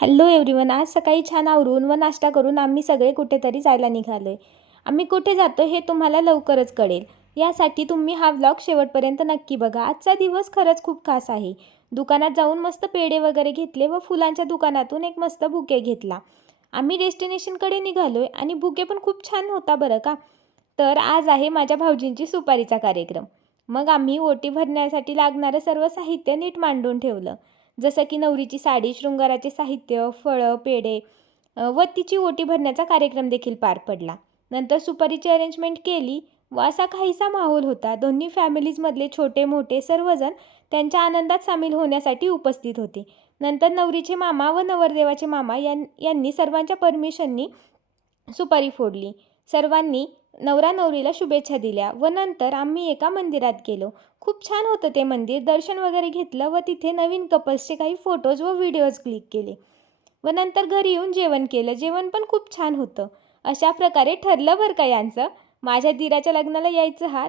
Hello everyone, आज सकाळी छान आवरून व नाश्ता करून आम्ही सगळे कुठेतरी जायला निघालोय. आम्ही कुठे जातो हे तुम्हाला लवकरच कळेल. यासाठी तुम्ही हा व्लॉग शेवटपर्यंत नक्की बघा. आजचा दिवस खरंच खूप खास आहे. दुकानात जाऊन मस्त पेढे वगैरे घेतले व फुलांच्या दुकानातून एक मस्त बुके घेतला. आम्ही डेस्टिनेशनकडे निघालोय आणि बुके पण खूप छान होता बरं का. तर आज आहे माझ्या भाऊजींची सुपारीचा कार्यक्रम. मग आम्ही ओटी भरण्यासाठी लागणारं सर्व साहित्य नीट मांडून ठेवलं. जसं की नवरीची साडी, शृंगाराचे साहित्य, फळं, पेढे व तिची ओटी भरण्याचा कार्यक्रम देखील पार पडला. नंतर सुपारीची अरेंजमेंट केली व असा काहीसा माहोल होता. दोन्ही फॅमिलीजमधले छोटे मोठे सर्वजण त्यांच्या आनंदात सामील होण्यासाठी उपस्थित होते. नंतर नवरीचे मामा व नवरदेवाचे मामा यांनी सर्वांच्या परमिशननी सुपारी फोडली. सर्वांनी नवरा नवरीला शुभेच्छा दिल्या व नंतर आम्ही एका मंदिरात गेलो. खूप छान होतं ते मंदिर. दर्शन वगैरे घेतलं व तिथे नवीन कपल्सचे काही फोटोज व व्हिडिओज क्लिक केले व नंतर घरी येऊन जेवण केलं. जेवण पण खूप छान होतं. अशा प्रकारे ठरलं बरं का यांचं. माझ्या दीराच्या लग्नाला यायचं हा